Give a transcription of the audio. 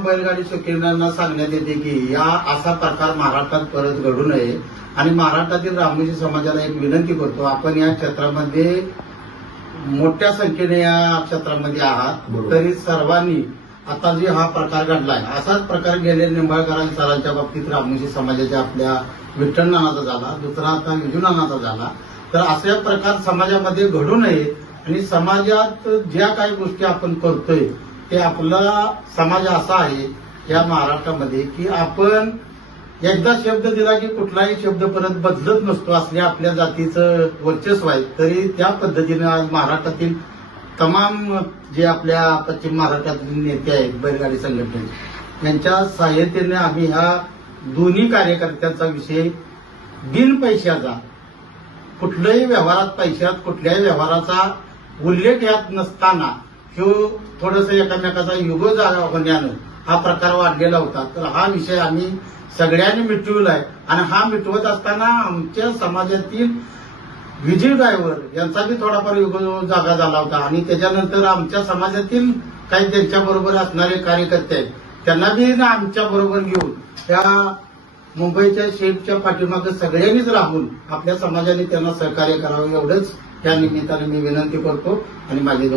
तमाम बैलगाडी शौकीनांना सांगण्यात येते की या असा प्रकार महाराष्ट्रात परत घडू नये आणि महाराष्ट्रातील रामोजी समाजाला एक विनंती करतो, आपण या क्षेत्रामध्ये मोठ्या संख्येने या क्षेत्रामध्ये आहात, तरी सर्वांनी आता जे हा प्रकार घडलाय असाच प्रकार गेले निंबाळकर सरांच्या बाबतीत रामोजी समाजाच्या आपल्या विठ्ठल नानाचा झाला, दुसरा आता विजू नानाचा झाला. तर असे प्रकार समाजामध्ये घडू नयेत आणि समाजात ज्या काही गोष्टी आपण करतोय ते आपला समाज असा आहे या महाराष्ट्रामध्ये की आपण एकदा शब्द दिला की कुठलाही शब्द परत बदलत नसतो, असल्या आपल्या जातीचं वर्चस्व आहे. तरी त्या पद्धतीने आज महाराष्ट्रातील तमाम जे आपल्या पश्चिम महाराष्ट्रातील नेते आहेत बैलगाडी संघटनेचे यांच्या सहाय्यतेने आम्ही ह्या दोन्ही कार्यकर्त्यांचा विषय बिन पैशाचा कुठल्याही व्यवहारात पैशात कुठल्याही व्यवहाराचा उल्लेख यात नसताना ह्यो थोडंसं एकमेकाचा युगो जागा होण्यानं हा प्रकार वाढलेला होता. तर हा विषय आम्ही सगळ्यांनी मिटविलाय आणि हा मिटवत असताना आमच्या समाजातील विजय ड्रायव्हर यांचा बी थोडाफार युग जागा झाला होता आणि त्याच्यानंतर आमच्या समाजातील काही त्यांच्याबरोबर असणारे कार्यकर्ते आहेत त्यांना बी आमच्या बरोबर घेऊन त्या मुंबईच्या शेपच्या पाठीमागे सगळ्यांनीच राहून आपल्या समाजाने त्यांना सहकार्य करावं एवढंच त्या निमित्ताने मी विनंती करतो आणि माझे